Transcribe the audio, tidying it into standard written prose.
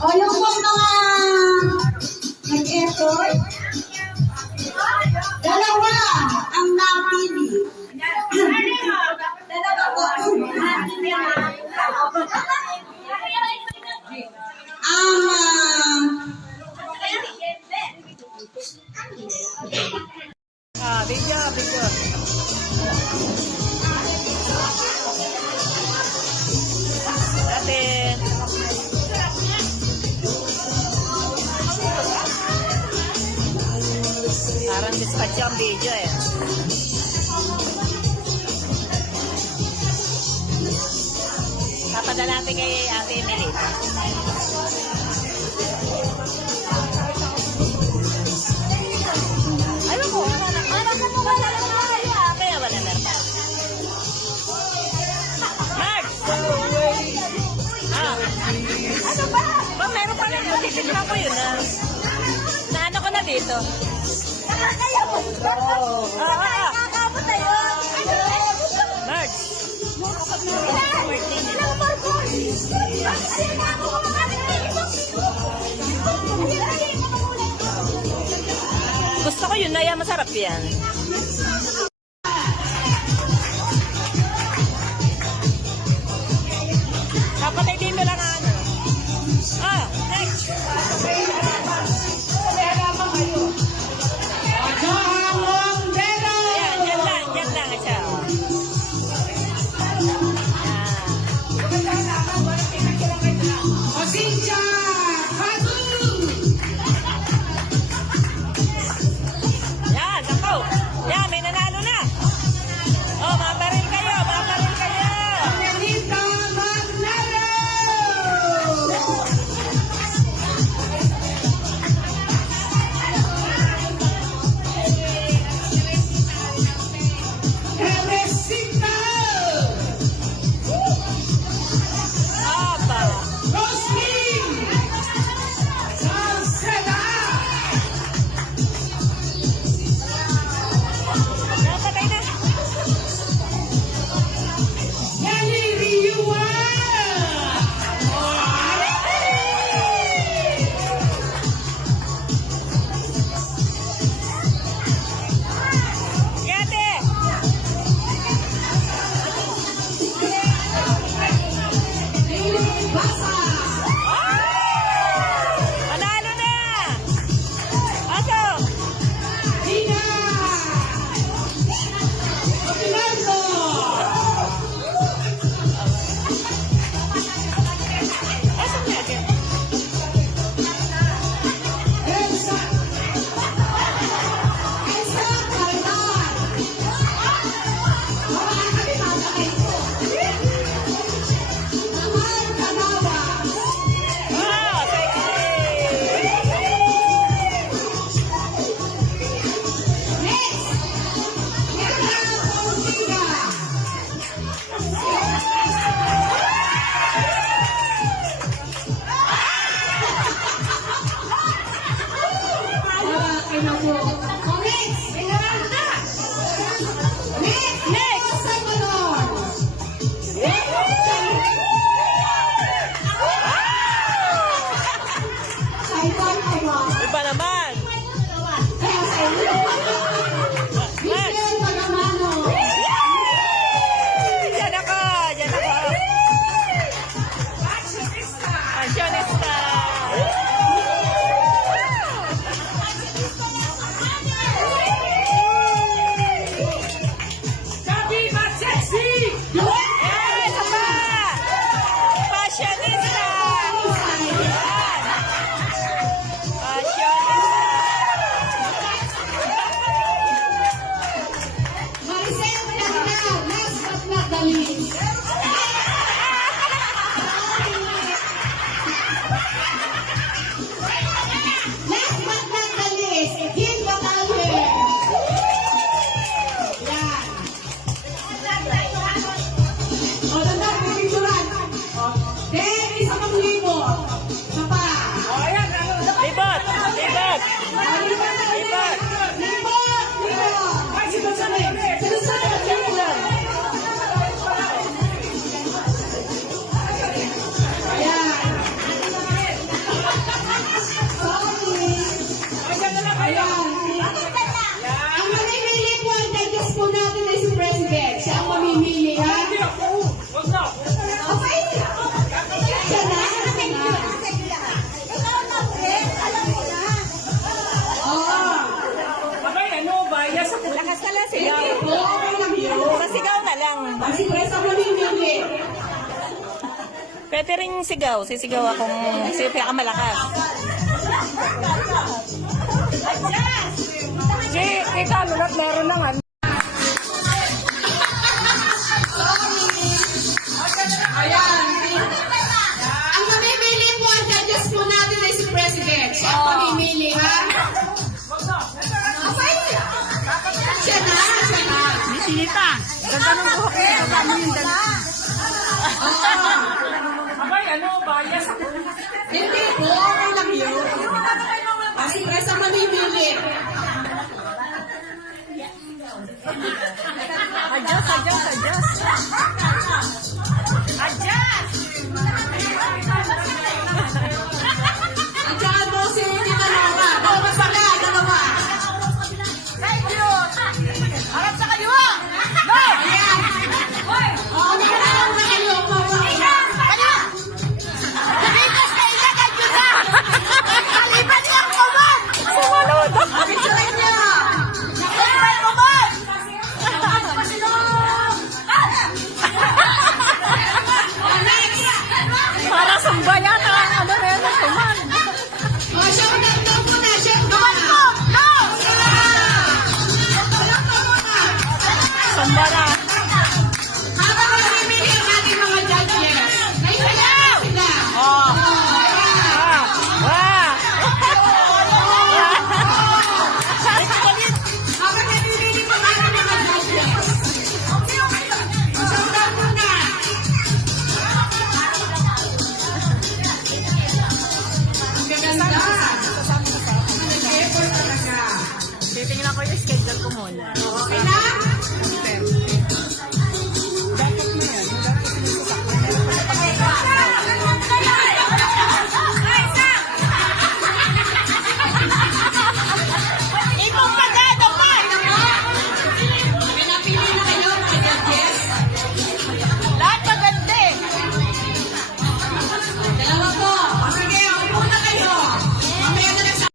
O yung mga nag-effort, dalawa ang napili. Video. Natin. Parang dispatch yung video eh. Papadala natin kay Ate Emily. Ayaw ko. Kaya wala na. Mark! Ano ba? Ba, meron pa lang. Titignan ko yun ah. Naano ko na dito. Kaya mo. Nakakabot na yun. Mark! Gusto ko yun na yan. Masarap yan. Kapatay dito lang ano. Next. Ayan, dyan lang siya. Yan, ako. Yan, may nanalo na. Mabaril kayo. Iba naman. Diyan ako. Fashionista. Pwede rin sigaw. Sisigaw akong sino pinakamalakas. Si Kalunat meron na nga. Ang mamimili po ang judges po natin ay si President. Siya ang mamimili, ha? Abay! Siya na, siya na. Bisita. Ganda ng buhok ko. Ganda yung dala. Abay, ano, bias ako. Hindi po, okay lang yun. Si Pres ang mamimili. Adjust, adjust, adjust. Adjust! At saka po si Tita Laura. Dalawa pala, dalawa. Thank you! Harap sa kayo! No! Ayan. Oo, nakalalang na kayo. Kaya! Nabigas na ilagay nyo na! Kaliban niya ang kuman! Sumalod! Picturean niya. Kaliban kuman! Para sa bayata